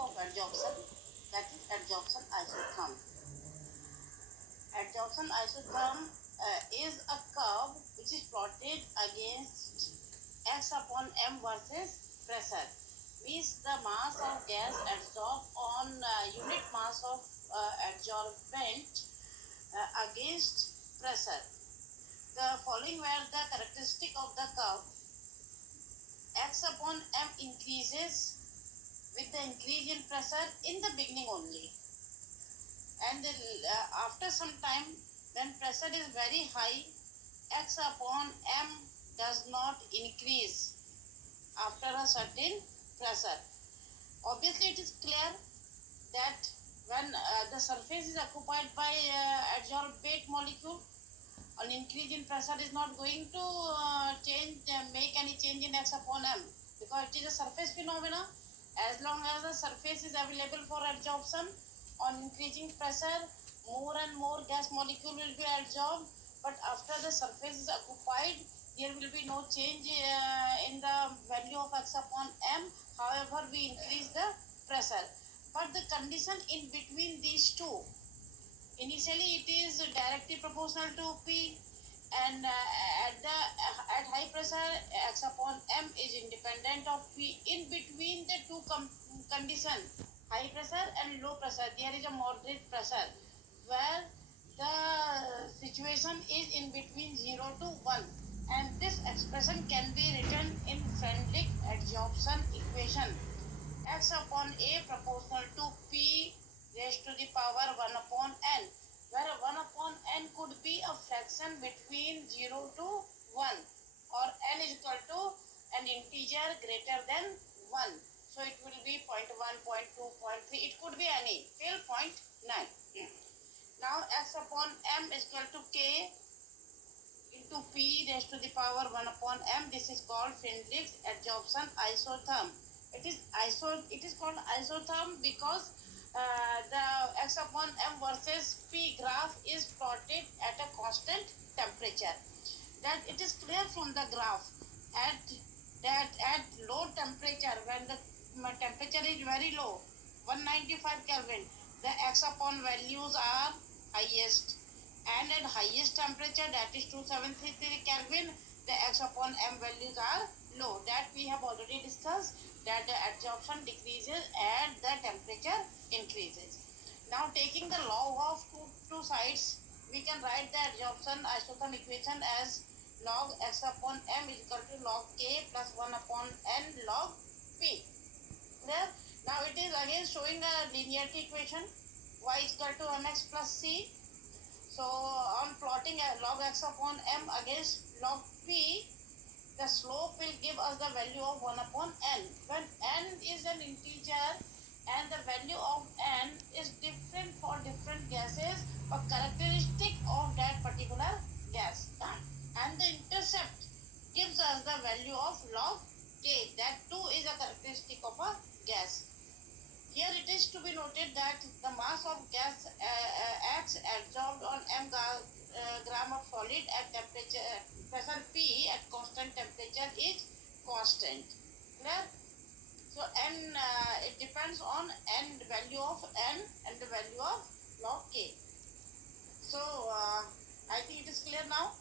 of adsorption, that is adsorption isotherm. Adsorption isotherm is a curve which is plotted against x upon m versus pressure. Means the mass of gas adsorbed on unit mass of adsorbent against pressure. The following were the characteristic of the curve. X upon m increases with the increase in pressure in the beginning only, and after some time when pressure is very high, x upon m does not increase after a certain pressure. Obviously it is clear that when the surface is occupied by adsorbate molecule, an increase in pressure is not going to make any change in x upon m, because it is a surface phenomena. As long as the surface is available for adsorption, on increasing pressure, more and more gas molecule will be adsorbed. But after the surface is occupied, there will be no change in the value of x upon m. However, we increase the pressure. But the condition in between these two, initially it is directly proportional to P, and at high pressure x upon m is independent of P. In between the two conditions, high pressure and low pressure, there is a moderate pressure where the situation is in between 0 to 1, and this expression can be written in Freundlich adsorption equation. X upon A proportional to P raised to the power 1 upon n, where 1 upon n could be a fraction between 0 to 1, or n is equal to an integer greater than 1. So it will be 0.1, 0.2, 0.3, it could be any till 0.9. Now x upon m is equal to k into P raised to the power 1 upon m. This is called Freundlich adsorption isotherm. It is called isotherm because the x upon m versus P graph is plotted at a constant temperature. That it is clear from the graph at low temperature, when the temperature is very low, 195 Kelvin, the x upon values are highest, and at highest temperature, that is 2733 Kelvin, the x upon m values are low. That we have already discussed, that the adsorption decreases and the temperature increases. Now taking the log of two sides, we can write the adsorption isotherm equation as log x upon m is equal to log k plus 1 upon n log P. Clear? Now it is again showing a linearity equation, y is equal to mx plus c. So on plotting log x upon m against log P, the slope will give us the value of 1 upon n. When n is an integer and the value of n is different for different gases, a characteristic of that particular gas, and the intercept gives us the value of log k, that too is a characteristic of a gas. Here it is to be noted that the mass of gas X adsorbed on m gram of solid at pressure P at constant temperature is constant. Clear? So n it depends on n, the value of n and the value of log k. So I think it is clear now.